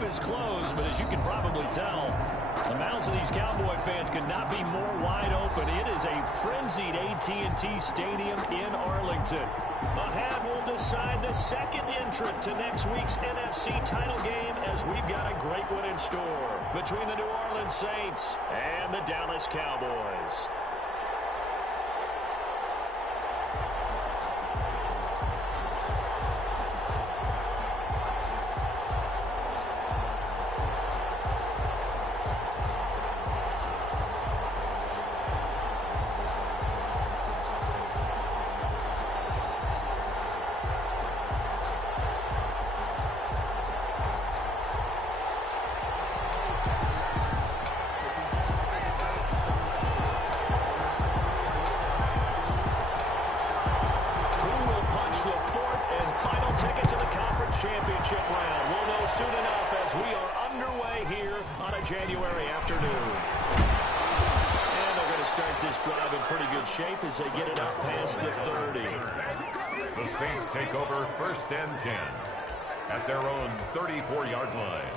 roof is closed, but as you can probably tell, the mouths of these Cowboy fans could not be more wide open. It is a frenzied AT&T Stadium in Arlington. The hat will decide the second entrant to next week's NFC title game, as we've got a great one in store between the New Orleans Saints and the Dallas Cowboys. Championship round. We'll know soon enough as we are underway here on a January afternoon. And they're going to start this drive in pretty good shape as they get it up past the 30. The Saints take over 1st and 10 at their own 34-yard line.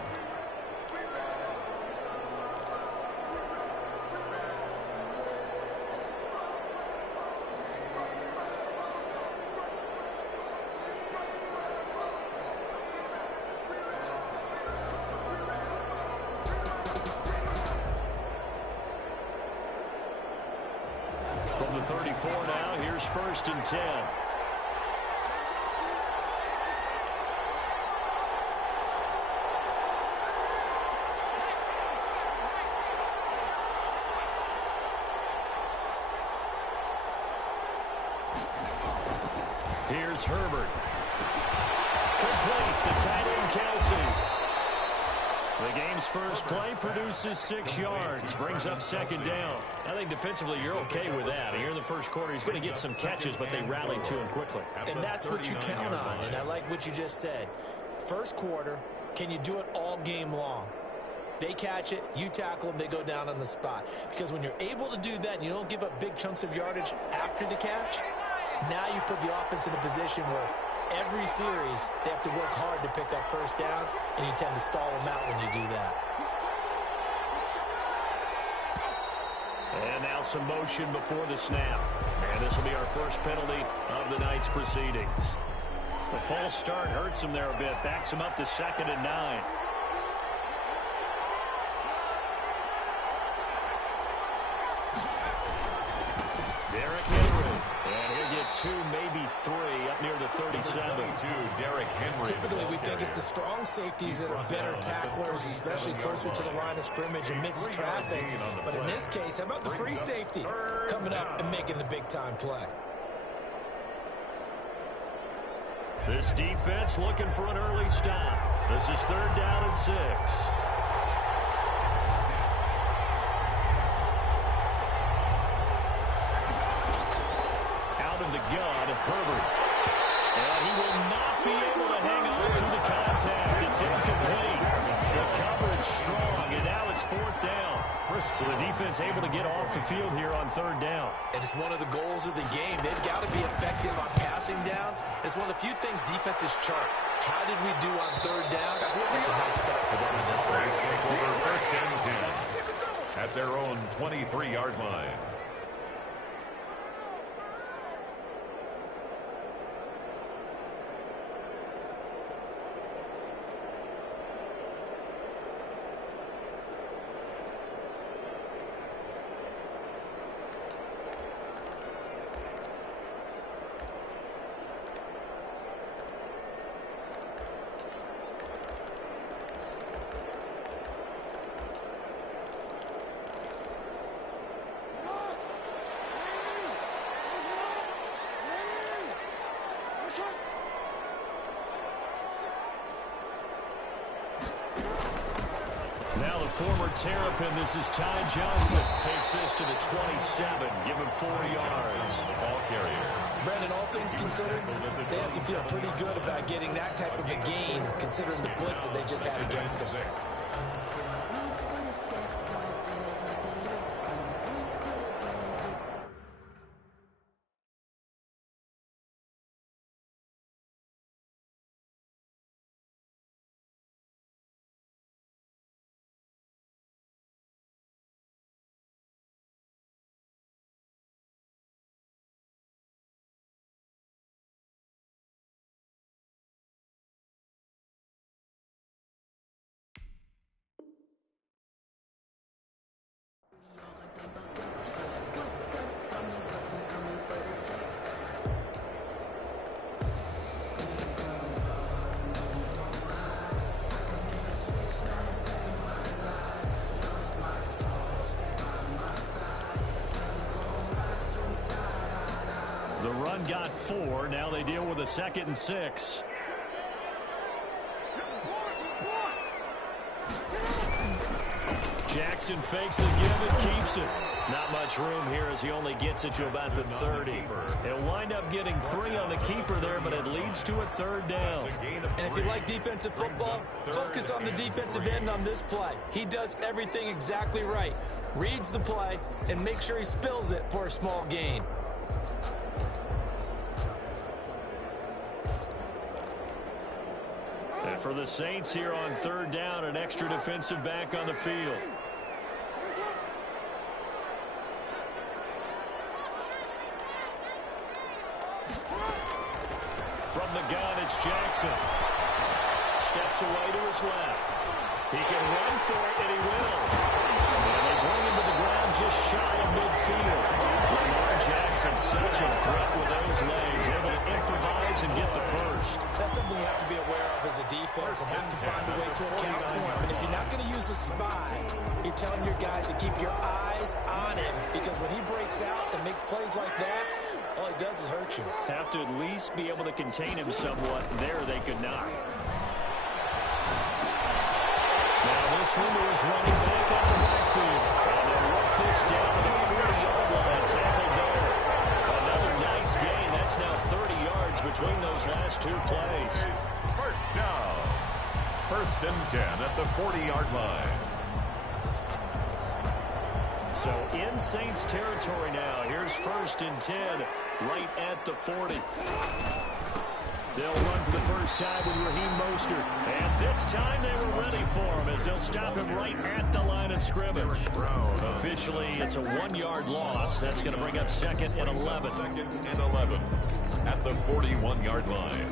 From the 34 now, here's 1st and 10. Here's Herbert. Complete. The tight end, Kelsey. The game's first play produces 6 yards, brings up 2nd down. I think defensively you're okay with that. Here in the first quarter, he's going to get some catches, but they rallied to him quickly. And that's what you count on, and I like what you just said. First quarter, can you do it all game long? They catch it, you tackle them, they go down on the spot. Because when you're able to do that and you don't give up big chunks of yardage after the catch, now you put the offense in a position where every series, they have to work hard to pick up 1st downs, and you tend to stall them out when you do that. And now some motion before the snap. And this will be our first penalty of the night's proceedings. The false start hurts him there a bit. Backs him up to 2nd and 9. Derrick Henry. And he'll get 2, maybe 3 up near the 37. Derrick Henry. Typically, we think it's the strong safeties that are better tacklers, especially closer to the line of scrimmage amidst traffic. But in this case, how about the free safety coming up and making the big-time play? This defense looking for an early stop. This is 3rd down and 6. The gun, Herbert. And he will not be able to hang on to the contact. It's incomplete. The coverage strong, and now it's 4th down. So the defense able to get off the field here on 3rd down. And it's one of the goals of the game. They've got to be effective on passing downs. It's one of the few things defenses chart. How did we do on 3rd down? That's a nice start for them in this one. Over 1st and 10 at their own 23-yard line. Now the former Terrapin, this is Ty Johnson, takes this to the 27, give him 4 yards. Ball carrier. Brandon, all things considered, they have to feel pretty good about getting that type of a gain, considering the blitz that they just had against them. run got 4. Now they deal with a 2nd and 6. Jackson fakes the give and keeps it. Not much room here as he only gets it to about the 30. He'll wind up getting 3 on the keeper there, but it leads to a 3rd down. And if you like defensive football, focus on the defensive end on this play. He does everything exactly right. Reads the play and makes sure he spills it for a small gain. And for the Saints here on 3rd down, an extra defensive back on the field. From the gun, it's Jackson. Steps away to his left. He can run for it, and he will. And they bring him to the ground just shy of midfield. Lamar Jackson, such a threat with those legs, able to improvise and get the first. That's something you have to be aware of as a defense and have to find a way to account for him. And if you're not going to use a spy, you're telling your guys to keep your eyes on him, because when he breaks out and makes plays like that, all he does is hurt you. Have to at least be able to contain him somewhat. There they could not. Now this one is running back out of the backfield. And they work this down to the 40-yard line. Tackled there. Another nice gain. That's now 30 yards between those last 2 plays. First down. 1st and 10 at the 40-yard line. So in Saints territory now. Here's 1st and 10 right at the 40. They'll run for the first time with Raheem Mostert. And this time they were ready for him as they'll stop him right at the line of scrimmage. Officially, it's a 1-yard loss. That's going to bring up 2nd and 11. 2nd and 11 at the 41-yard line.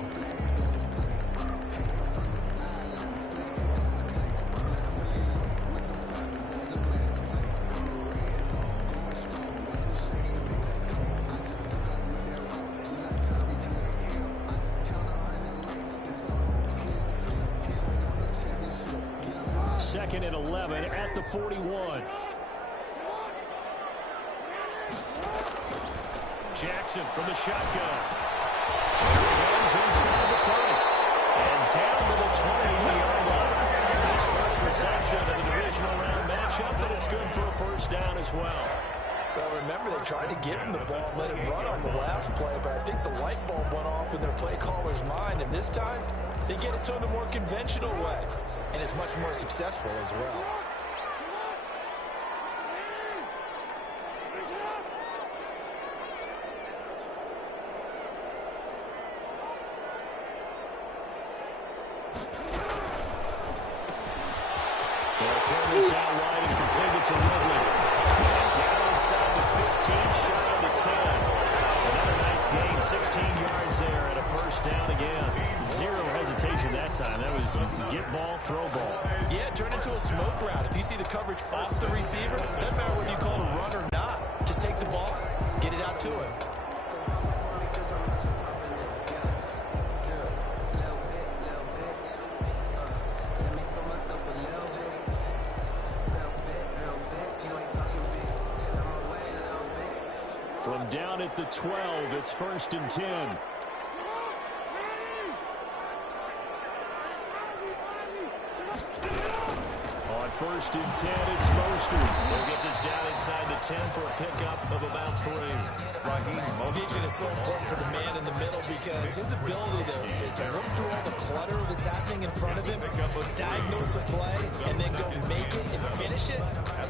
Second and 11 at the 41. Jackson from the shotgun. There he goes inside the 30. And down to the 20-yard line. His first reception of the divisional round matchup, and it's good for a first down as well. Well, remember, they tried to give him the ball and let him run on the last play, but I think the light bulb went off in their play caller's mind, and this time they get it to him a more conventional way, and it's much more successful as well. They'll throw this out wide and complete it to Ridley. And down inside the 15, shy of the 10. Another nice gain, 16 yards there, and a first down again. Zero hesitation that time. That was get ball, throw ball. Yeah, turn into a smoke route. If you see the coverage off the receiver, doesn't matter whether you call it a run or not. Just take the ball, get it out to him. From down at the 12, it's 1st and 10. On 1st and 10, it's Mostert. They'll get this down inside the 10 for a pickup of about 3. Vision is so important for the man in the middle because his ability to look through all the clutter that's happening in front of him, diagnose a play, and then go make it and finish it,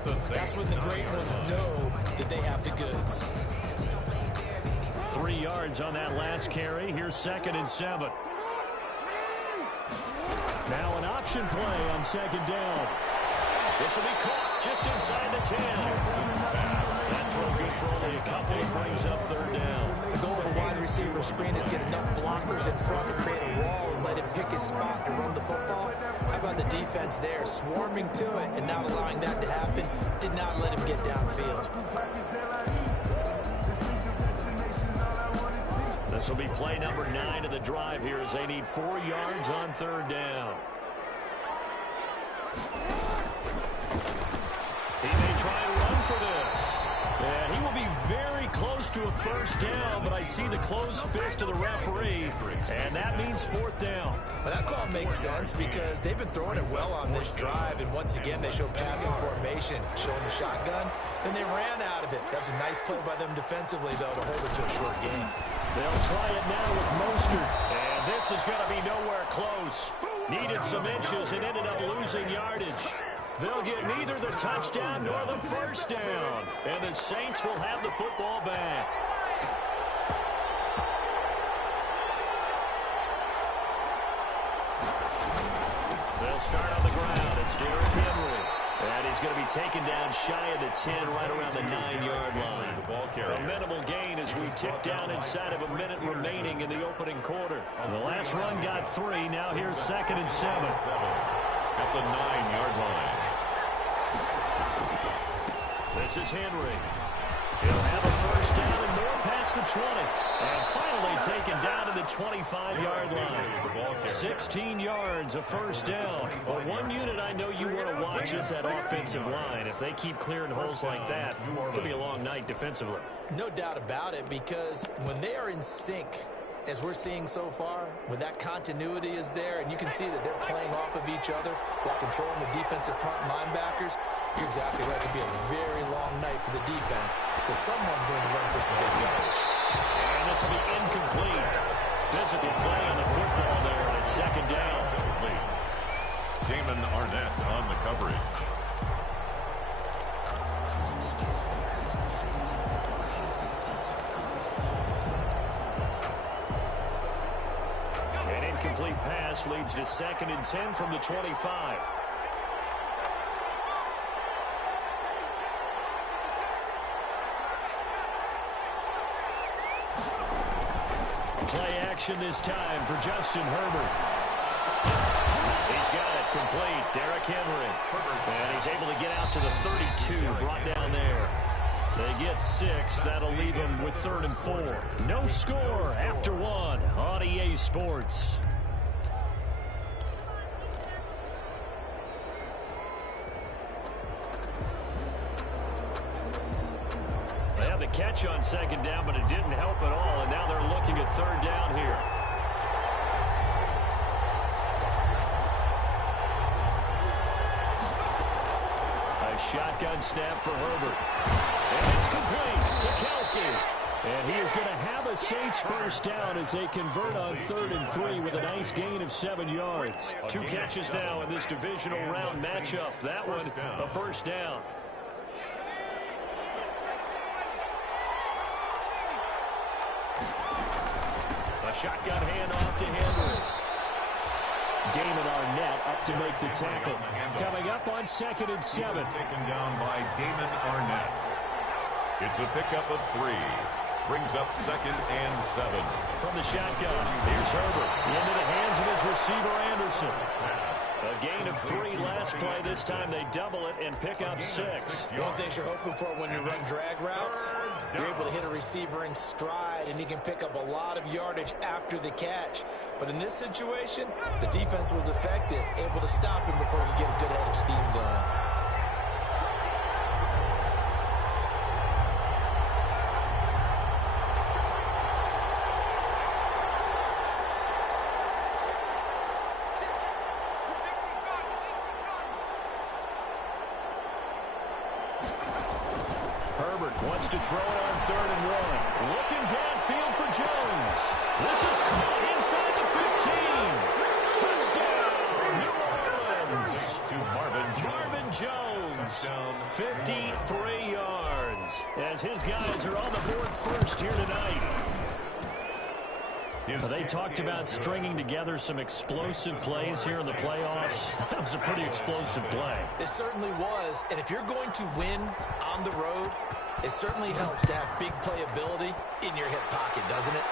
that's when the great ones know that they have the goods. 3 yards on that last carry. Here's 2nd and 7. Now an option play on 2nd down. This will be caught just inside the 10. That throw good for only a couple. It brings up 3rd down. The goal of a wide receiver screen is get enough blockers in front to create a wall and let him pick his spot to run the football. How about the defense there, swarming to it and not allowing that to happen? Did not let him get downfield. This will be play number 9 of the drive here as they need 4 yards on 3rd down. He may try and run for this. And he will be very close to a first down, but I see the closed fist of the referee, and that means fourth down. Well, that call makes sense because they've been throwing it well on this drive, and once again, they show passing formation, showing the shotgun. Then they ran out of it. That's a nice play by them defensively, though, to hold it to a short game. They'll try it now with Mostert, and this is going to be nowhere close. Needed some inches and ended up losing yardage. They'll get neither the touchdown nor the first down, and the Saints will have the football back. They'll start on the ground. It's Derrick Henry. And he's going to be taken down shy of the 10, right around the 9-yard line. A minimal gain as we tick down inside of a minute remaining in the opening quarter. The last run got 3. Now here's 2nd and 7. At the 9-yard line. This is Henry. He'll have a first down and more past the 20. And finally taken down to the 25-yard line. 16 yards, a first down. Well, one unit I know you want to watch is that offensive line. If they keep clearing holes like that, it could be a long night defensively. No doubt about it, because when they are in sync, as we're seeing so far, when that continuity is there, and you can see that they're playing off of each other while controlling the defensive front linebackers, you're exactly right. It could be a very long night for the defense because someone's going to run for some big yardage. And this will be incomplete. Physical play on the football there, and it's 2nd down. Damon Arnett on the coverage. An incomplete pass leads to 2nd and 10 from the 25. Play action this time for Justin Herbert. He's got it complete. Derrick Henry. And he's able to get out to the 32, brought down there. They get 6. That'll leave them with 3rd and 4. No score after 1 on EA Sports. They had the catch on 2nd down, but it didn't help at all, and now they're looking at 3rd down here. A shotgun snap for Herbert. And it's complete to Kelsey. And he is going to have a Saints first down as they convert on 3rd and 3 with a nice gain of 7 yards. 2 catches now in this divisional round matchup. That one, a first down. A shotgun handoff to Henry. Damon Arnett up to make the tackle. Coming up on 2nd and 7. Taken down by Damon Arnett. It's a pickup of 3. Brings up 2nd and 7. From the shotgun, here's Herbert. Into the hands of his receiver, Anderson. A gain of 3 last play. This time they double it and pick up 6. One thing you're hoping for when you run drag routes, you're able to hit a receiver in stride, and he can pick up a lot of yardage after the catch. But in this situation, the defense was effective, able to stop him before he could get a good head of steam going. Wants to throw it on 3rd and 1. Looking downfield for Jones. This is caught inside the 15. Touchdown, New Orleans. Marvin Jones. 53 yards. As his guys are on the board first here tonight. They talked about stringing together some explosive plays here in the playoffs. That was a pretty explosive play. It certainly was. And if you're going to win on the road, it certainly helps to have big playability in your hip pocket, doesn't it?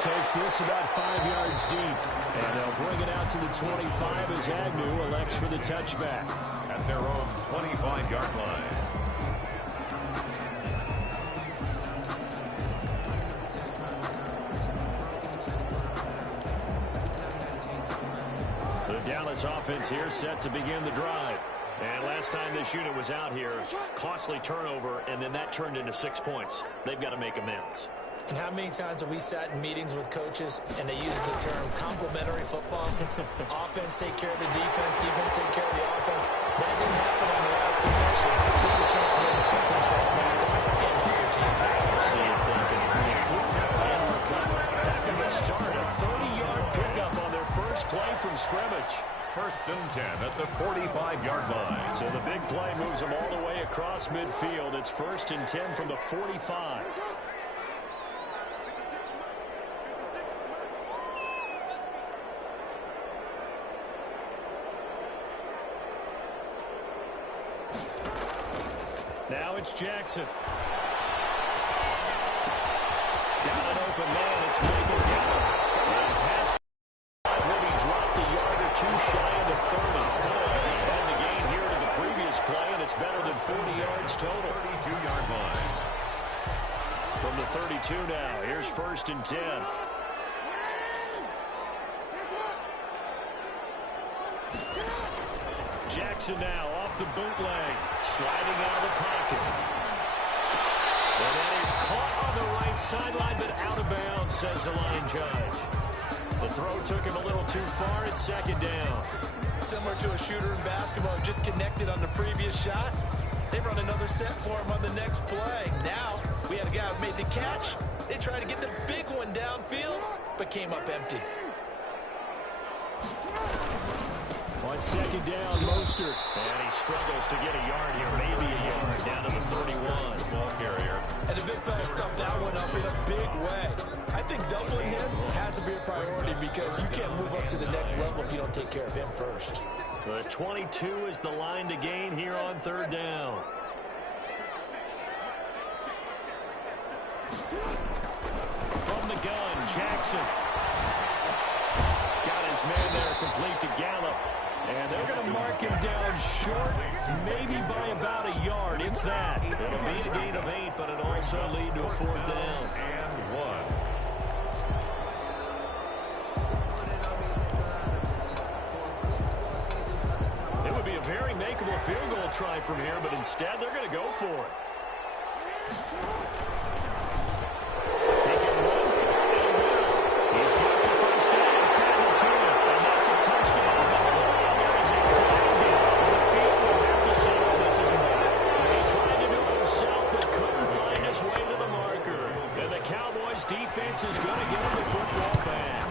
Takes this about 5 yards deep. And they'll bring it out to the 25 as Agnew elects for the touchback. At their own 25-yard line. The Dallas offense here set to begin the drive. And last time this unit was out here, costly turnover, and then that turned into 6 points. They've got to make amends. And how many times have we sat in meetings with coaches and they use the term complementary football? Offense take care of the defense, defense take care of the offense. That didn't happen on the last possession. This is a chance for them to pick themselves back up and help their team. We'll see if they can recoup and recover. After the start, a 30-yard pickup on their first play from scrimmage. 1st and 10 at the 45-yard line. So the big play moves them all the way across midfield. It's 1st and 10 from the 45. Now it's Jackson. Got an open man. It's Michael Gallup. And pass will be dropped a yard or two shy of the 30. And the gain here to the previous play, and it's better than 40 yards total. 32-yard line. From the 32 now, here's 1st and 10. Jackson now off the bootleg, sliding out of the pocket. And that is caught on the right sideline, but out of bounds, says the line judge. The throw took him a little too far. It's 2nd down. Similar to a shooter in basketball, just connected on the previous shot. They run another set for him on the next play. Now, we had a guy who made the catch. They tried to get the big one downfield, but came up empty. On 2nd down, Mostert. And he struggles to get a yard here, maybe a yard, down to the 31. Ball carrier. And the big fella stuffed that one up in a big way. I think doubling him has to be a priority because you can't move up to the next level if you don't take care of him first. The 22 is the line to gain here on 3rd down. From the gun, Jackson. Got his man there, complete to Gallup. And they're going to mark him down short, maybe by about a yard, if that. It'll be a gain of 8, but it'll also lead to a 4th down. And 1. It would be a very makeable field goal try from here, but instead they're going to go for it. He can run for it and will. He's got the first down inside the 10, and that's a touchdown. There is a flag down on the field. We'll have to see what this is about. He tried to do it himself, but couldn't find his way to the marker. And the Cowboys defense is going to get him the football back.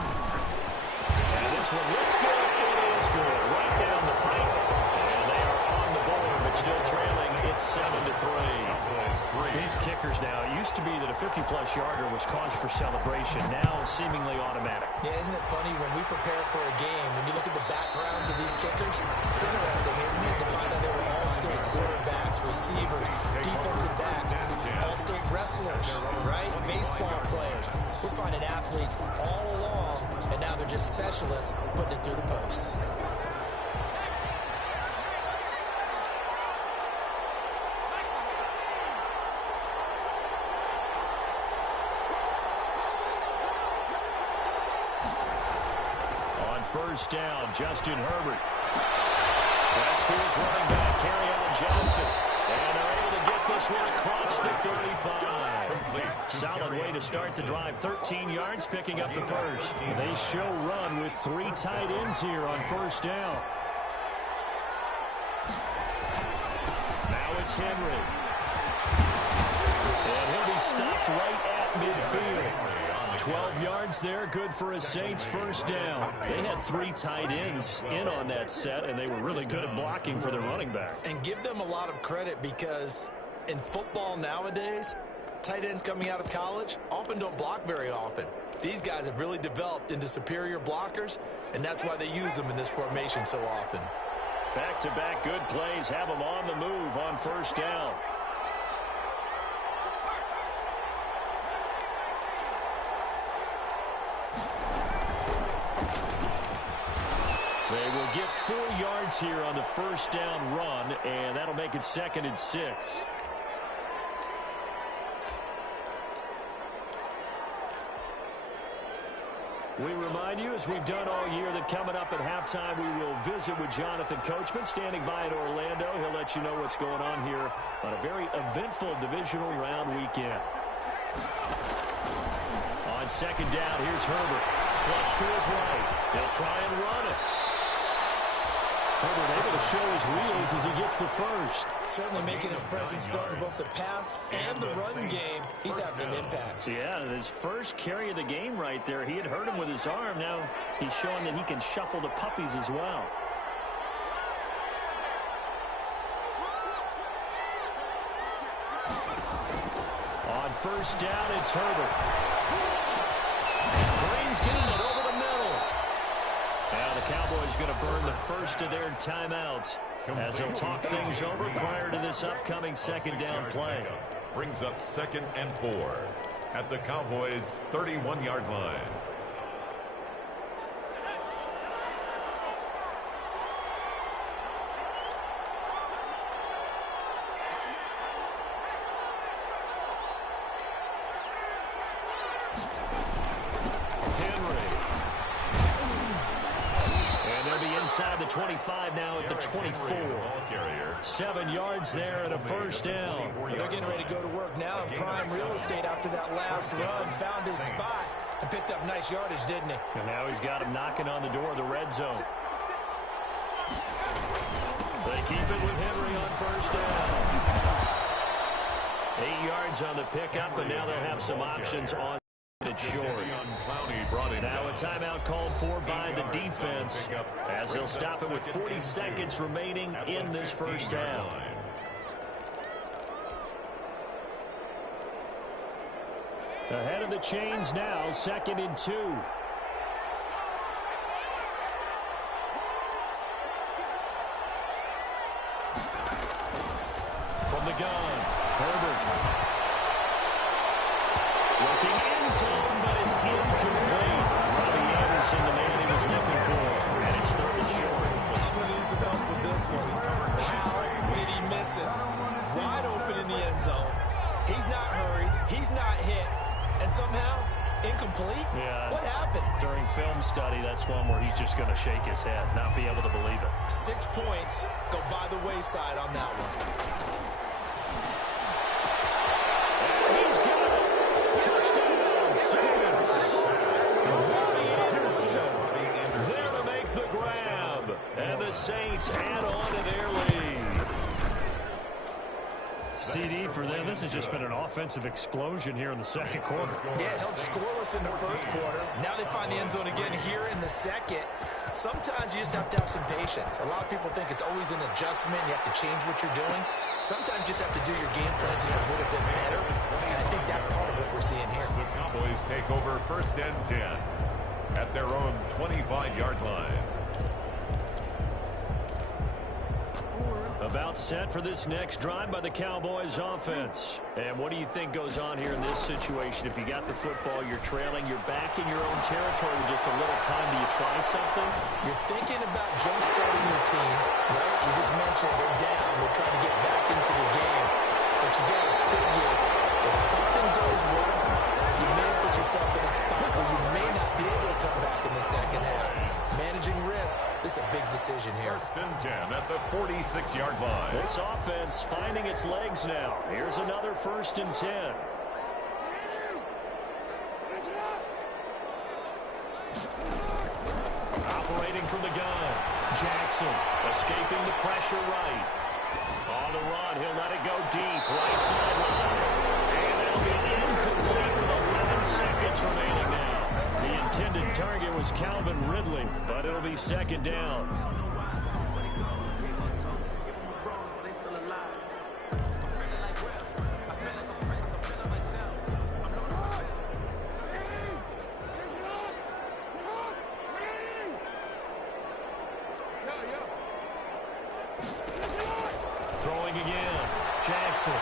And this one looks good. It is good. Right down the pipe. And they are on the board, but still trailing. It's 7-3. These kickers now, it used to be that a 50-plus yarder was cause for celebration. Now seemingly automatic. Yeah, isn't it funny when we prepare for a game, when you look at the backgrounds of these kickers, it's interesting, isn't it, to find out they were all-state quarterbacks, receivers, defensive backs, all-state wrestlers, right? Baseball players. We're finding athletes all along, and now they're just specialists putting it through the posts. First down, Justin Herbert. That's to his running back, Kerryon Johnson. And they're able to get this one across the 35. Solid way to start the drive. 13 yards, picking up the first. They show run with 3 tight ends here on first down. Now it's Henry. And he'll be stopped right at midfield. 12 yards there, good for a Saints first down. They had 3 tight ends in on that set, and they were really good at blocking for their running back. And give them a lot of credit because in football nowadays, tight ends coming out of college often don't block very often. These guys have really developed into superior blockers, and that's why they use them in this formation so often. Back-to-back good plays have them on the move on first down. They will get 4 yards here on the first down run, and that'll make it 2nd and 6. We remind you, as we've done all year, that coming up at halftime, we will visit with Jonathan Coachman, standing by at Orlando. He'll let you know what's going on here on a very eventful divisional round weekend. On second down, here's Herbert. Flush to his right. He'll try and run it. Herbert able to show his wheels as he gets the first. Certainly making his presence felt in both the pass and the run game. He's having an impact. Yeah, his first carry of the game right there. He had hurt him with his arm. Now he's showing that he can shuffle the puppies as well. On first down, it's Herbert. Green's getting it over the middle. Now the Cowboys going to burn the first of their timeouts as they'll talk things over prior to this upcoming second down play. Brings up 2nd and 4 at the Cowboys' 31-yard line. Inside the 25 now at the 24. 7 yards there and a first down. They're getting ready to go to work now in prime real estate after that last run. Found his spot and picked up nice yardage, didn't he? And now he's got him knocking on the door of the red zone. They keep it with Henry on first down. 8 yards on the pickup, and now they'll have some options on it short. Now a timeout called for by the defense as they'll stop it with 40 seconds remaining in this first down. Ahead of the chains now, 2nd and 2. From the gun, Herbert. Looking end zone, but it's incomplete. Robbie Anderson, the man he was looking for. And it's 3rd and short. I'm going to need some help with this one. How did he miss it? Wide open in the end zone. He's not hurried. He's not hit. And somehow, incomplete? Yeah. What happened? During film study, that's one where he's just going to shake his head, not be able to believe it. 6 points go by the wayside on that one. Touchdown, Saints. Robbie Anderson there to make the grab. And the Saints add on to their lead. CD for them. This has just been an offensive explosion here in the second quarter. Yeah, held scoreless in the first quarter. Now they find the end zone again here in the second. Sometimes you just have to have some patience. A lot of people think it's always an adjustment. You have to change what you're doing. Sometimes you just have to do your game plan just a little bit better. And I think that's part of what we're seeing here. The Cowboys take over 1st and 10 at their own 25-yard line. About set for this next drive by the Cowboys offense. And what do you think goes on here in this situation? If you got the football, you're trailing, you're back in your own territory with just a little time. Do you try something? You're thinking about jump-starting your team, right? You just mentioned they're down. They're trying to get back into the game. But you got to figure if something goes wrong, you may put yourself in a spot where you may not be able to come back in the second half. Managing risk, this is a big decision here. 1st and 10 at the 46-yard line. This offense finding its legs now. Here's another 1st and 10. Operating from the gun. Jackson escaping the pressure right. On the run, he'll let it go deep. Right sideline. And it'll be incomplete with 11 seconds remaining now. The intended target was Calvin Ridley, but it'll be 2nd down. Throwing again. Jackson.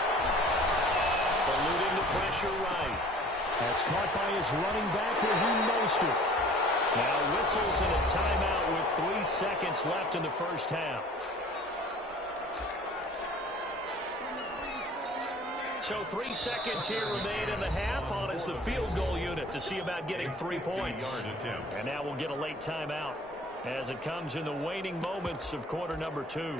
Eluding the pressure right. That's caught by his running back, Raheem Mostert. Now whistles and a timeout with 3 seconds left in the first half. So 3 seconds here remain in the half on as the field goal unit to see about getting 3 points. And now we'll get a late timeout as it comes in the waning moments of quarter number 2.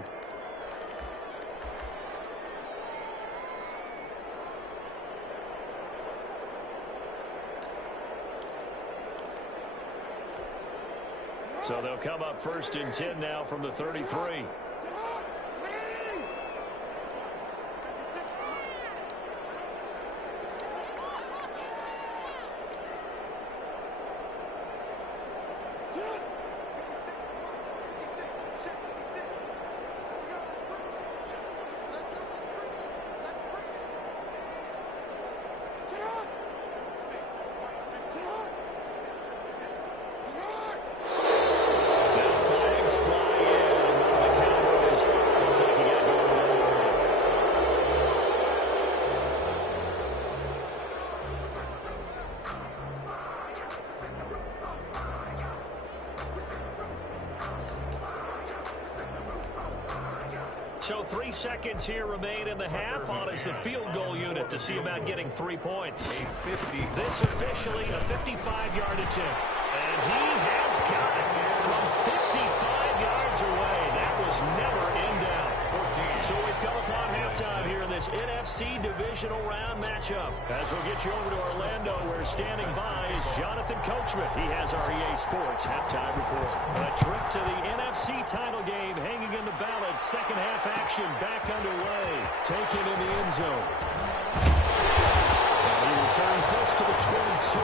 So they'll come up 1st and 10 now from the 33. So 3 seconds here remain in the half on as the field goal unit to see about getting 3 points. This officially a 55-yard attempt. And he has got it from 55 yards away. That was never in doubt. So we've come upon halftime here in this NFC Divisional Round matchup. As we'll get you over to Orlando, where standing by is Jonathan Coachman. He has our EA Sports halftime report. A trip to the NFC title game hanging in the balance. Second half action back underway. Taken in the end zone. And he returns this to the 22.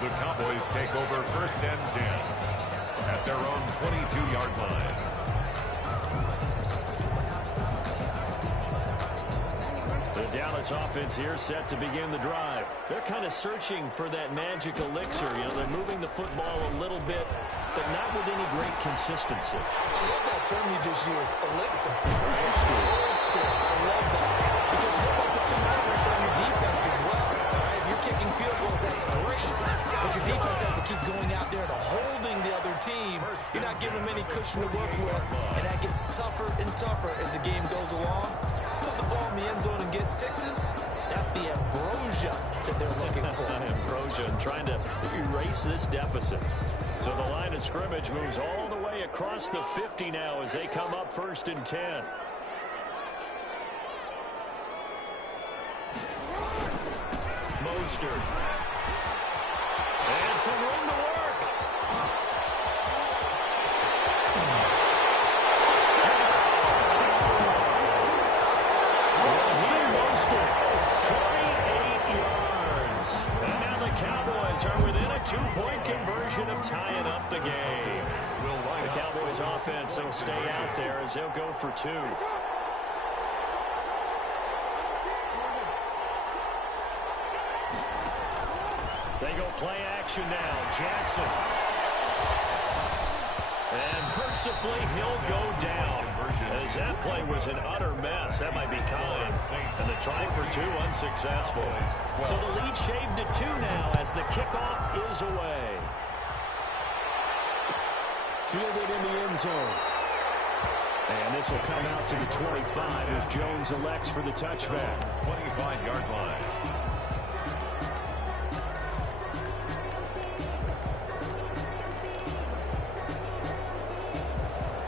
The Cowboys take over 1st and 10 at their own 22-yard line. The Dallas offense here set to begin the drive. They're kind of searching for that magic elixir. You know, they're moving the football a little bit, but not with any great consistency. I love that term you just used, elixir. Old school. Old school. I love that. Because you don't want to put too much pressure on your defense as well. Right? If you're kicking field goals, that's great. But your defense has to keep going out there and holding the other team. You're not giving them any cushion to work with, and that gets tougher and tougher as the game goes along. Put the ball in the end zone and get sixes. That's the ambrosia that they're looking for. Ambrosia and trying to erase this deficit. So the line of scrimmage moves all the way across the 50 now as they come up 1st and 10. Mostert. And some room to work. Touchdown, Cowboys. Raheem Mostert, 48 yards. And now the Cowboys are within a 2-point conversion of tying up the game. The Cowboys offense will stay out there as they'll go for 2. They go play action now. Jackson. And mercifully, he'll go down. As that play was an utter mess. That might be kind. And the try for 2 unsuccessful. So the lead shaved to 2 now as the kickoff is away. Fielded in the end zone. And this will come out to the 25 as Jones elects for the touchback. 25-yard line.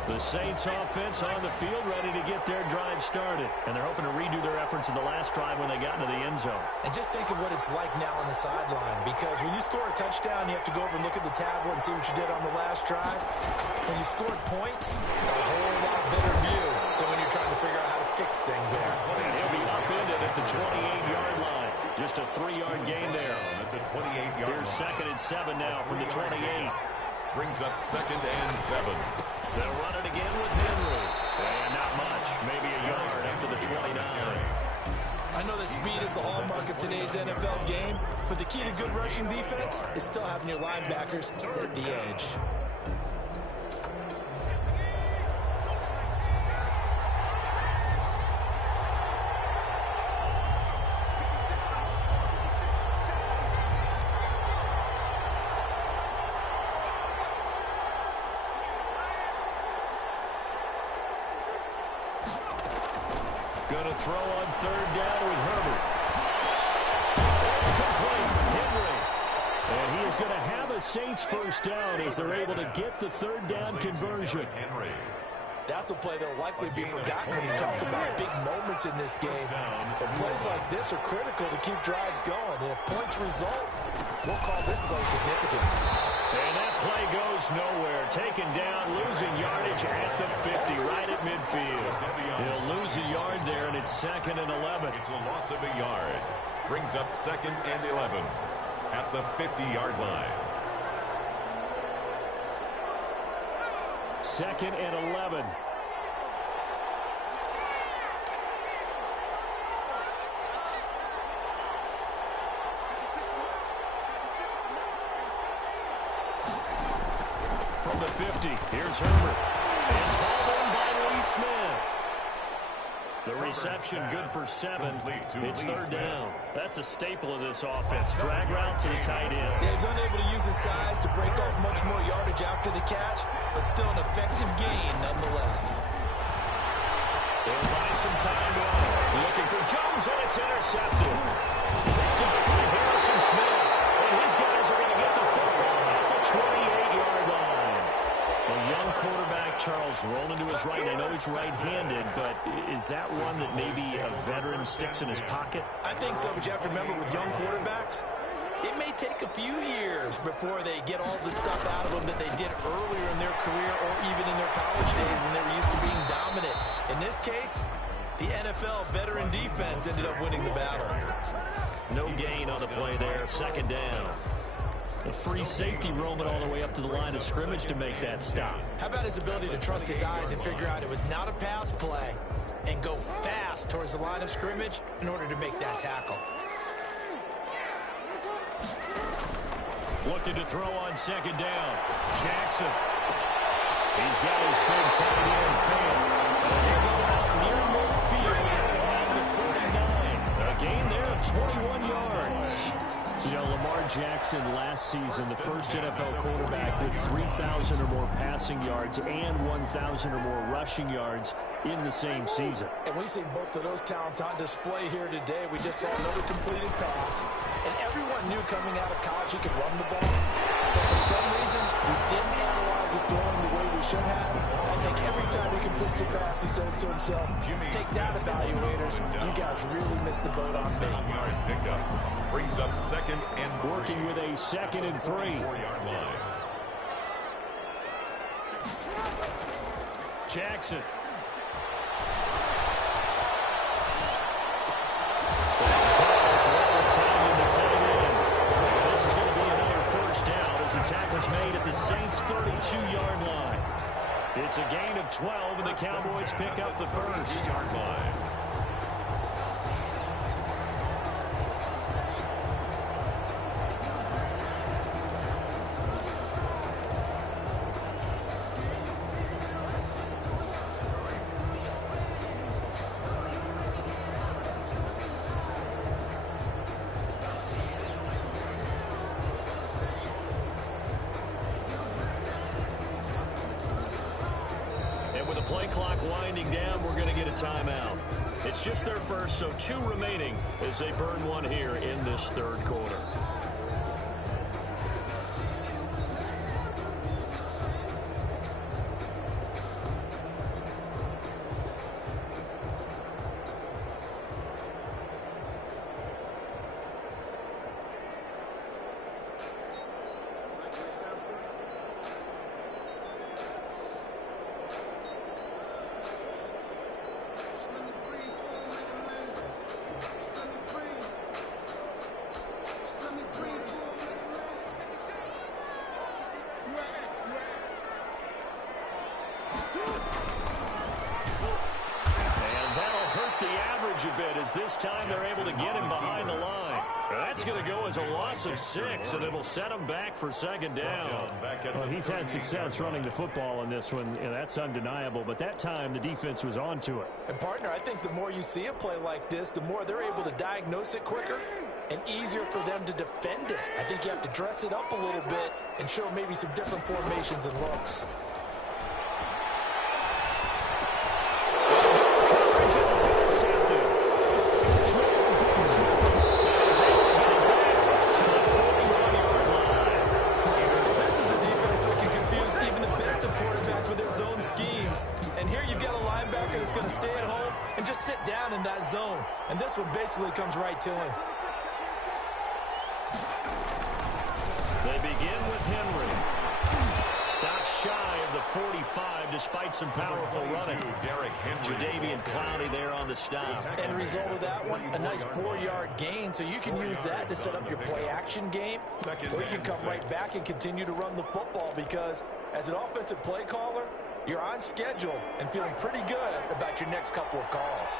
The Saints offense on the field ready to get their drive started. And they're hoping to redo their efforts in the last drive when they got into the end zone. And just think of what it's like now on the sideline. Because when you score a touchdown, you have to go over and look at the tablet and see what you did on the last drive. When you scored points, it's a whole lot better view than when you're trying to figure out how to fix things there. And he'll be upended at the 28-yard line. Just a 3-yard gain there. At the 28-yard line. Here's 2nd and 7 now from the 28. Brings up 2nd and 7. They'll run it again with Henry. And not much. Maybe a yard after the 29. I know that speed is the hallmark of today's NFL game, but the key to good rushing defense is still having your linebackers set the edge. Going to throw on third down with Herbert. It's complete. Henry. And he is going to have a Saints first down as they're able to get the third down conversion. Henry. That's a play that will likely be forgotten when you talk about big moments in this game. But plays like this are critical to keep drives going. And if points result, we'll call this play significant. And that play goes nowhere. Taken down, losing yardage at the 50, right at midfield. He'll lose a yard there, and it's 2nd and 11. It's a loss of a yard. Brings up 2nd and 11 at the 50-yard line. 2nd and 11. From the 50, here's Herbert. It's hauled in by Lee Smith. The reception good for 7. It's third down. That's a staple of this offense. Drag route to the tight end. Yeah, he's unable to use his size to break off much more yardage after the catch, but still an effective gain nonetheless. They'll buy some time looking for Jones, and it's intercepted. Picked up by Harrison Smith, and his guys are going to get the football at the 28-yard line. A young quarterback, Charles, rolling to his right. I know he's right-handed, but is that one that maybe a veteran sticks in his pocket? I think so, but you have to remember with young quarterbacks, it may take a few years before they get all the stuff out of them that they did earlier in their career or even in their college days when they were used to being dominant. In this case, the NFL veteran defense ended up winning the battle. No gain on the play there. 2nd down. A free safety roaming all the way up to the line of scrimmage to make that stop. How about his ability to trust his eyes and figure out it was not a pass play and go fast towards the line of scrimmage in order to make that tackle. Looking to throw on 2nd down. Jackson. He's got his big tight end fan. They're going out near midfield at the 49. A gain there of 21 yards. You know, Lamar Jackson last season, the first NFL quarterback with 3,000 or more passing yards and 1,000 or more rushing yards in the same season. And we see both of those talents on display here today. We just saw another completed pass. And everyone knew coming out of college he could run the ball. But for some reason, we didn't analyze it throwing the way we should have. I think every time he completes a pass, he says to himself, take that, evaluators. You guys really missed the boat on me. Picked up. Brings up 2nd and 3. Working with a 2nd and 3. 4-yard line. Jackson. This is going to be another first down as the tackle's made at the Saints' 32-yard line. It's a gain of 12, and the Cowboys pick up the first. 3-yard line. Play clock winding down, we're going to get a timeout. It's just their first, so 2 remaining as they burn one here in this third quarter. A bit as this time they're able to get him behind the line. That's going to go as a loss of 6, and it'll set him back for 2nd down. Well, he's had success running the football in this one, and that's undeniable. But that time, the defense was on to it. And, partner, I think the more you see a play like this, the more they're able to diagnose it quicker and easier for them to defend it. I think you have to dress it up a little bit and show maybe some different formations and looks. Coverage, and it's intercepted. basically comes right to him. They begin with Henry. Stops shy of the 45 despite some powerful running. Jadeveon Clowney there on the stop. And result of that one, a nice 4-yard gain. So you can use that to set up your play-action game. Or you can come right back and continue to run the football because as an offensive play caller, you're on schedule and feeling pretty good about your next couple of calls.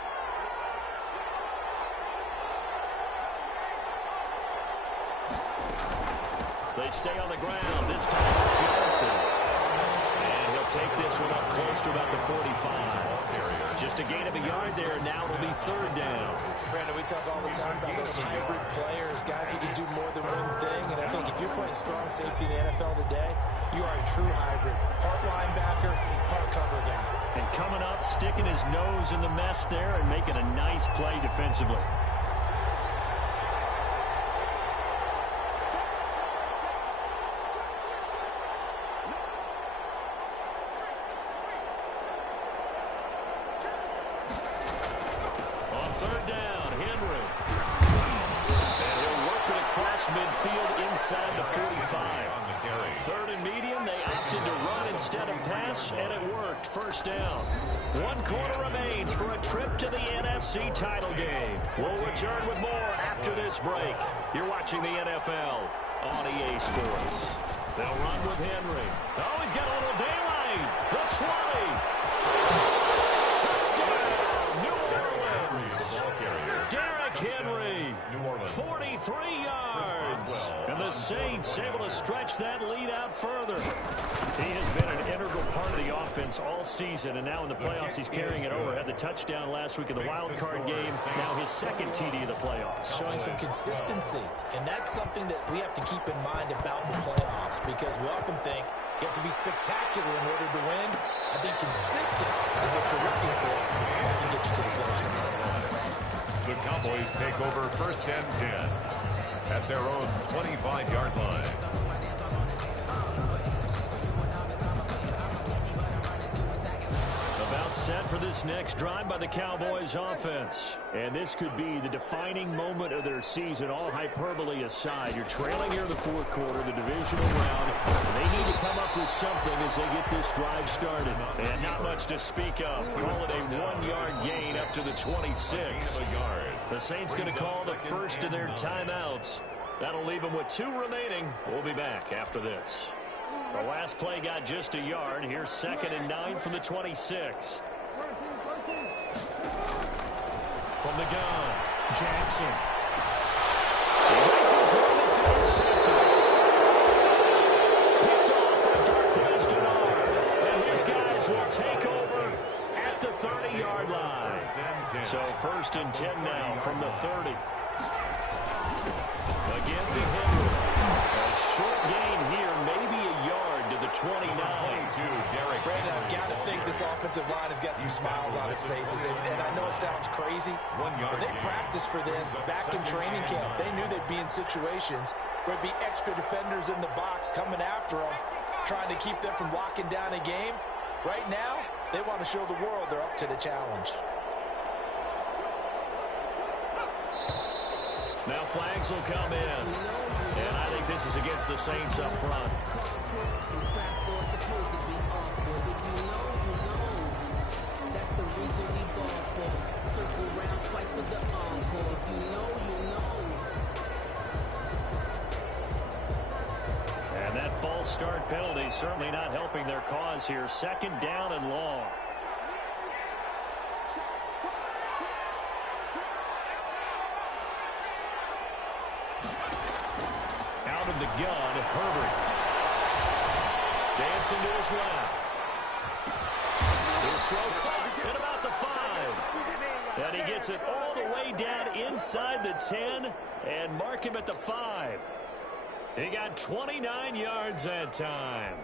They stay on the ground. This time it's Johnson. And he'll take this one up close to about the 45. Just a gain of a yard there, and now it'll be third down. Brandon, we talk all the time about those hybrid players, guys who can do more than one thing. And I think if you're playing strong safety in the NFL today, you are a true hybrid. Part linebacker, part cover guy. And coming up, sticking his nose in the mess there and making a nice play defensively. Midfield inside the 45. Third and medium, they opted to run instead of pass, and it worked. First down. 1 quarter remains for a trip to the NFC title game. We'll return with more after this break. You're watching the NFL on EA Sports. They'll run with Henry. Oh, he's got a little daylight. The 20. Touchdown, New Orleans. Derrick Henry, 43 yards. And the Saints able to stretch that lead out further. He has been an integral part of the offense all season, and now in the playoffs he's carrying it over. Had the touchdown last week in the wild card game. Now his second TD of the playoffs. Showing some consistency, and that's something that we have to keep in mind about the playoffs because we often think you have to be spectacular in order to win. I think consistent is what you're looking for. That can get you to the finish line. The Cowboys take over first and 10 at their own 25-yard line. About set for this next drive by the Cowboys offense. And this could be the defining moment of their season, all hyperbole aside. You're trailing here in the fourth quarter, the divisional round. They need to come up with something as they get this drive started. And not much to speak of. Call it a 1-yard gain up to the 26. The Saints going to call the first of their timeouts. That'll leave them with 2 remaining. We'll be back after this. The last play got just a yard. Here's 2nd and 9 from the 26. From the gun, Jackson. Rifles one, it's intercepted. Picked off by Darquez Denard. And his guys will take over at the 30-yard line. So 1st and 10 now from the 30. Again to Henry. A short gain here, maybe a yard to the 29. Brandon, I've got to think this offensive line has got some smiles on its faces. And I know it sounds crazy, but they practiced for this back in training camp. They knew they'd be in situations where there'd be extra defenders in the box coming after them, trying to keep them from locking down a game. Right now, they want to show the world they're up to the challenge. Now flags will come in. And I think this is against the Saints up front. And that false start penalty certainly not helping their cause here. 2nd down and long. Out of the gun, Herbert. Dancing to his left. His throw caught at about the 5. And he gets it all the way down inside the 10 and mark him at the 5. He got 29 yards that time.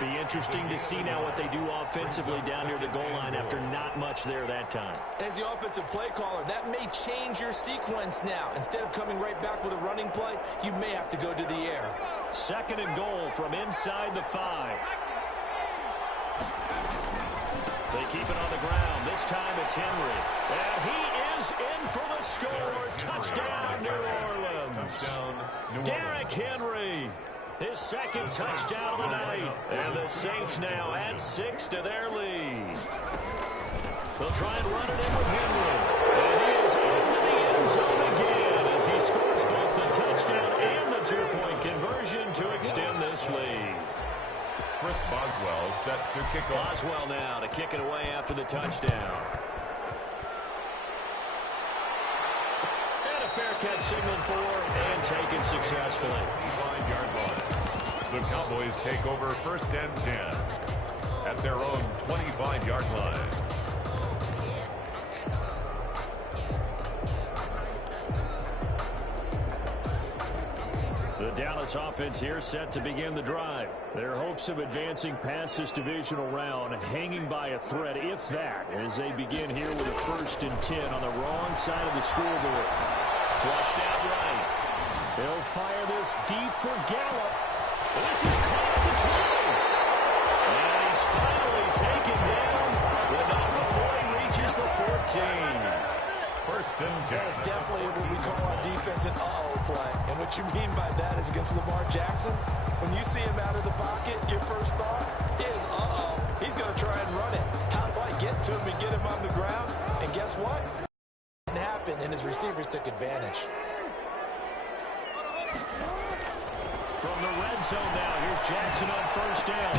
Be interesting to see now what they do offensively down near the goal line after not much there that time. As the offensive play caller, that may change your sequence now. Instead of coming right back with a running play, you may have to go to the air. 2nd and goal from inside the 5. They keep it on the ground. This time it's Henry. And he is in for the score. Touchdown, New Orleans. Derrick Henry. His 2nd touchdown of the night. And the Saints now add 6 to their lead. They'll try and run it in with Henry. And he is into the end zone again as he scores both the touchdown and the 2-point conversion to extend this lead. Chris Boswell set to kick off. Boswell now to kick it away after the touchdown. And a fair catch signaled for and taken successfully. 5-yard line. The Cowboys take over 1st and 10 at their own 25-yard line. The Dallas offense here set to begin the drive. Their hopes of advancing past this divisional round hanging by a thread, if that, as they begin here with a 1st and 10 on the wrong side of the scoreboard. Flushed out right. They'll fire this deep for Gallup. This is caught at the 20. And he's finally taken down, but not before he reaches the 14. 1st and 10. That is definitely what we call on defense an uh-oh play. And what you mean by that is against Lamar Jackson, when you see him out of the pocket, your first thought is, uh-oh, he's going to try and run it. How do I get to him and get him on the ground? And guess what? It didn't happen, and his receivers took advantage. From the red zone now, here's Jackson on 1st down.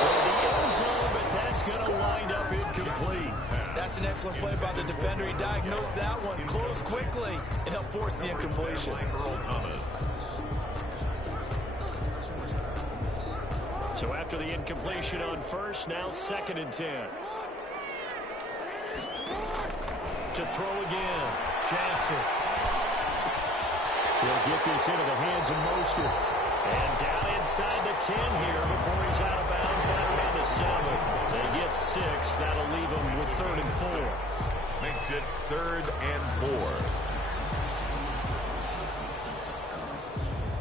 Toward the end zone, but that's going to wind up incomplete. That's an excellent play by the defender. He diagnosed that one, closed quickly, and helped force the incompletion. Earl Thomas. So after the incompletion on 1st, now 2nd and 10. To throw again, Jackson. He'll get this into the hands of Mostert. And down inside the 10 here before he's out of bounds right around the 7. They get 6. That'll leave them with 3rd and 4. Makes it 3rd and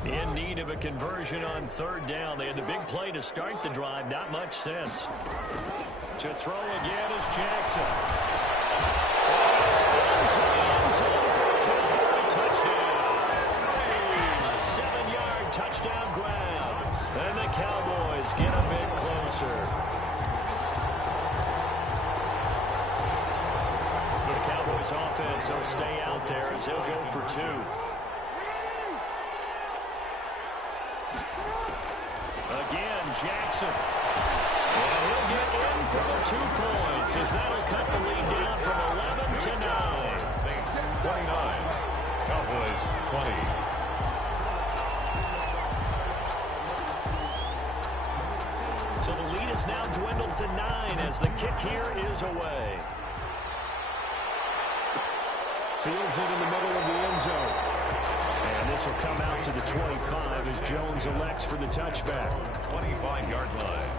4. In need of a conversion on 3rd down. They had the big play to start the drive. Not much sense. To throw again is Jackson. He's into the end zone for a Cowboy touchdown. A 7-yard touchdown grab. And the Cowboys get a bit closer. The Cowboys offense will stay out there as they'll go for 2. Again, Jackson. And he'll get in for the 2 points as that'll cut the lead down from 11 to 9. Saints 29. Cowboys 20. So the lead is now dwindled to 9 as the kick here is away. Fields it in the middle of the end zone. And this will come out to the 25 as Jones elects for the touchback. 25-yard line.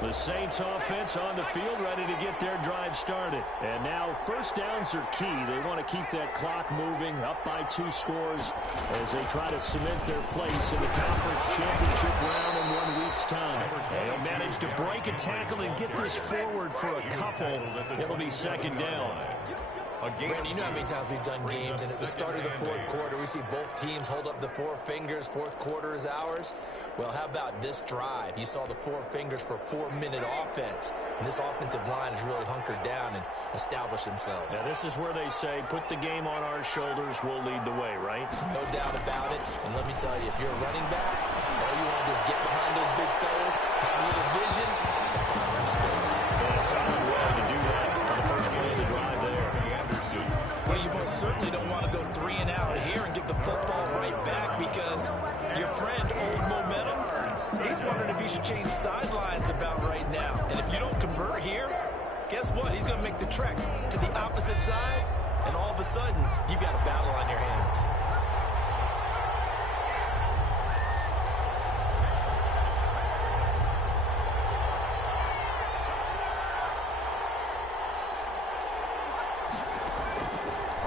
The Saints offense on the field ready to get their drive started. And now 1st downs are key. They want to keep that clock moving up by 2 scores as they try to cement their place in the conference championship round in 1 week's time. They'll manage to break a tackle and get this forward for a couple. It'll be 2nd down. Randy, you know how many times we've done games, and at the start of the 4th quarter, we see both teams hold up the 4 fingers, 4th quarter is ours. Well, how about this drive? You saw the 4 fingers for 4-minute offense, and this offensive line has really hunkered down and established themselves. Now, this is where they say, put the game on our shoulders, we'll lead the way, right? No doubt about it, and let me tell you, if you're a running back, all you want to do is get behind those big fellas, have a little vision, and find some space. And a solid way to do that on the first play of the drive there. Well, you most certainly don't want to go 3 and out here and give the football right back because your friend, Old change sidelines about right now. And if you don't convert here, guess what? He's going to make the trek to the opposite side, and all of a sudden, you've got a battle on your hands.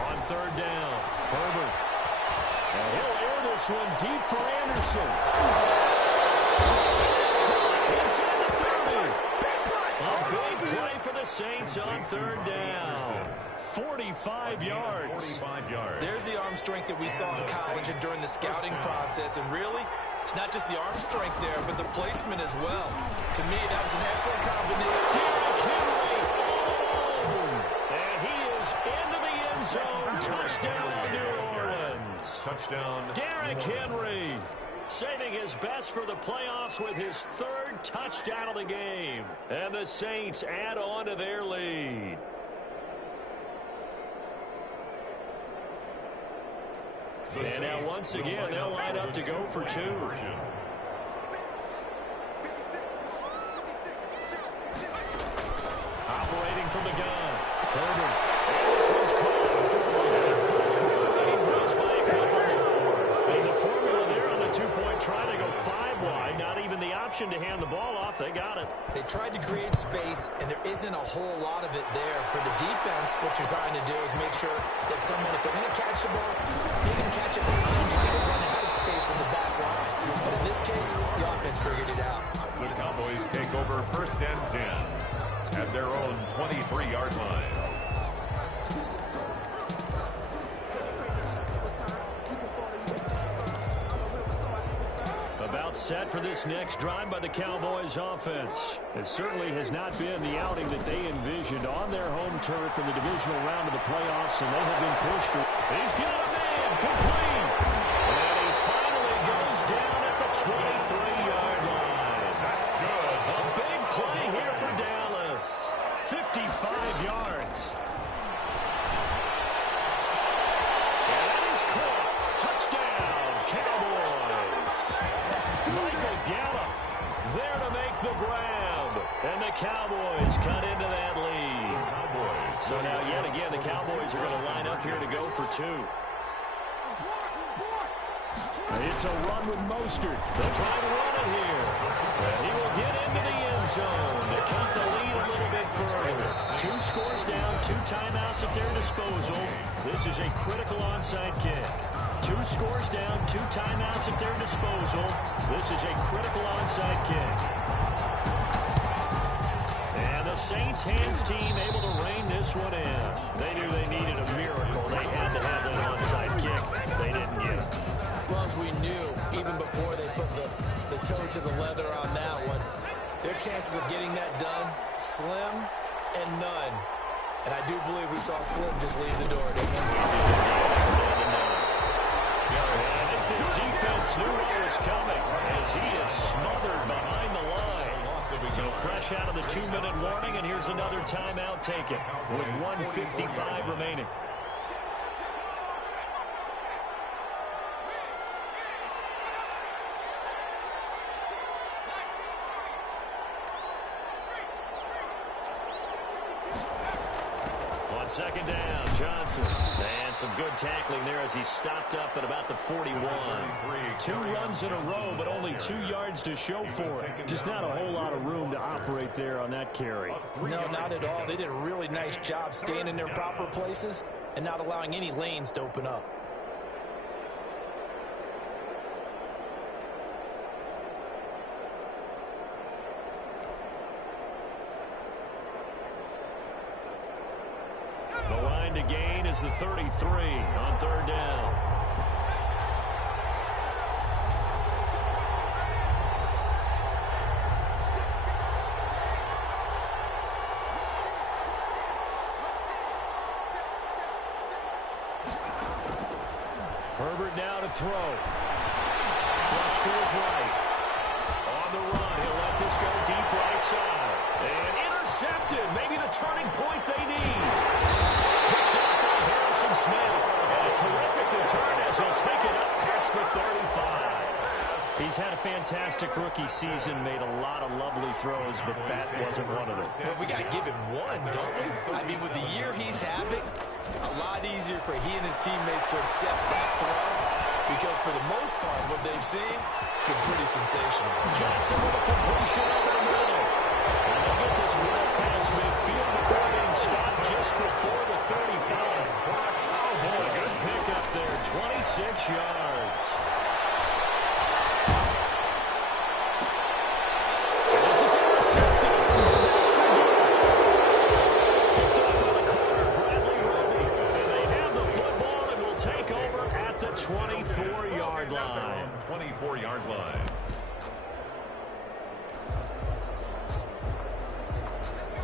On third down, Herbert. And he'll air this one deep for Anderson. It's caught inside the 30. A big play for the Saints on third down. 45 yards. 45 yards. There's the arm strength that we saw in college and during the scouting process. And really, it's not just the arm strength there, but the placement as well. To me, that was an excellent combination. Derrick Henry. Oh! And he is into the end zone. Touchdown, New Orleans. Touchdown. Derrick Henry saving his best for the playoffs with his third touchdown of the game. And the Saints add on to their lead. And now once again, they'll line up to go for two. Operating from the gun. Herbert. This one's caught. Throws by a couple. And the formula there on the two-point try to go 5 wide. Not even the option to hand the ball off. They got it. They tried to create space, and there isn't a whole lot of it there. For the defense, what you're trying to do is make sure that someone, if they're going to catch the ball, they can catch it behind you as they run out of space from the back line. But in this case, the offense figured it out. The Cowboys take over first and 10 at their own 23-yard line. About set for this next drive by the Cowboys offense. It certainly has not been the outing that they envisioned on their home turf in the divisional round of the playoffs, and they have been pushed. He's got a man complete. And he finally goes down at the 23-yard line. That's good. A big play here for Dallas. 55 yards. And that is caught. Touchdown, Cowboys. Michael Gallup there to make the grab. And the Cowboys cut into that lead. So now yet again, the Cowboys are going to line up here to go for two. It's a run with Mostert. They'll try to run it here. And he will get into the end zone to cut the lead a little bit further. 2 scores down, 2 timeouts at their disposal. This is a critical onside kick. 2 scores down, 2 timeouts at their disposal. This is a critical onside kick. And the Saints hands team able to rein this one in. They knew they needed a miracle. They had to have that onside kick. They didn't get it. Well, as we knew, even before they put the toe to the leather on that one, their chances of getting that done, slim and none. And I do believe we saw Slim just leave the door, didn't we? I think this defense knew what was coming as he is smothered behind the line. So fresh out of the 2-minute warning, and here's another timeout taken with 1:55 remaining. On second down, Johnson. And some good tackling there as he stopped up at about the 41. 2 runs in a row, but only 2 yards to show for it. Just not a whole lot of room to operate there on that carry. No, not at all. They did a really nice job staying in their proper places and not allowing any lanes to open up. The line to gain is the 33 on third down. Herbert now to throw. Flush to his right. On the run, he'll let this go deep right side. And intercepted. Maybe the turning point they need. Picked up by Harrison Smith. And a terrific return as he'll take it up past the 35. He's had a fantastic rookie season, made a lot of lovely throws, but that wasn't one of them. Well, we got to give him one, don't we? I mean, with the year he's having, a lot easier for he and his teammates to accept that throw, because for the most part, what they've seen, it's been pretty sensational. Johnson with a completion over the middle. And they'll get this well past midfield before being stopped just before the 35. A good pickup there, 26 yards.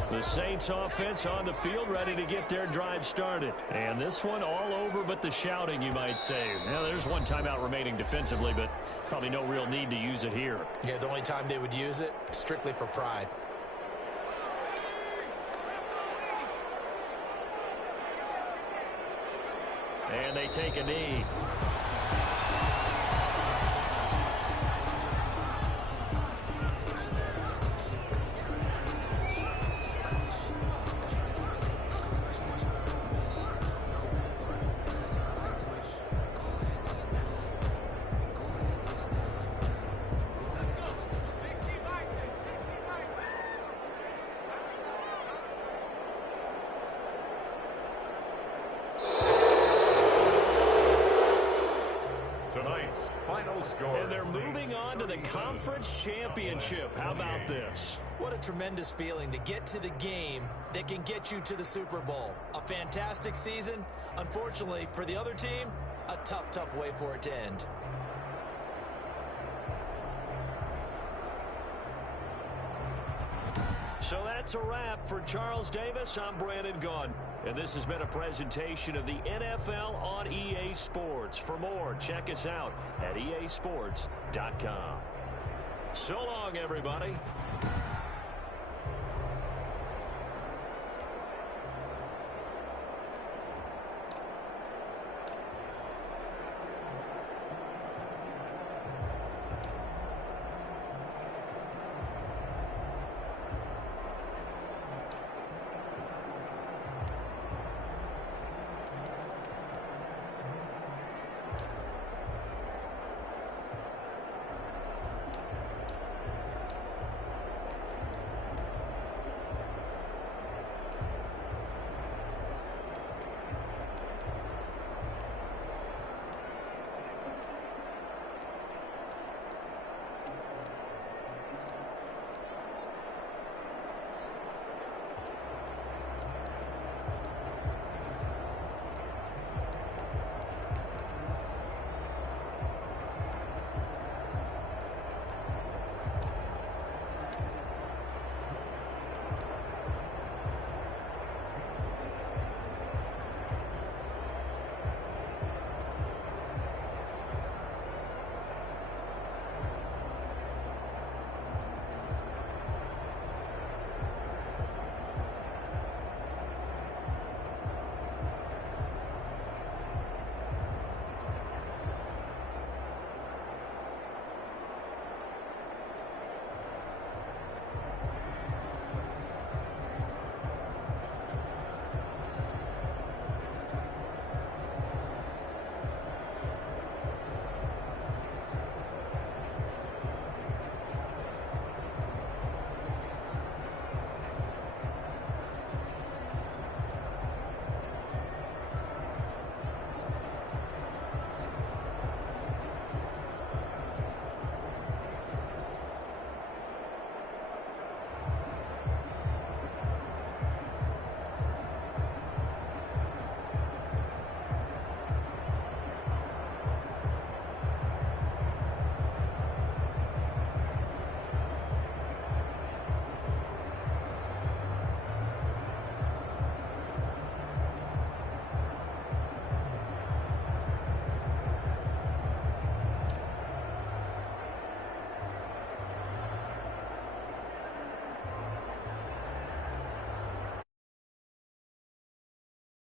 The Saints offense on the field ready to get their drive started. And this one all over but the shouting, you might say. Now, there's one timeout remaining defensively, but probably no real need to use it here. Yeah, the only time they would use it, strictly for pride. And they take a knee. And they're moving on to the conference championship. How about this? What a tremendous feeling to get to the game that can get you to the Super Bowl. A fantastic season. Unfortunately, for the other team, a tough, tough way for it to end. So that's a wrap for Charles Davis. I'm Brandon Gunn. And this has been a presentation of the NFL on EA Sports. For more, check us out at easports.com. So long, everybody.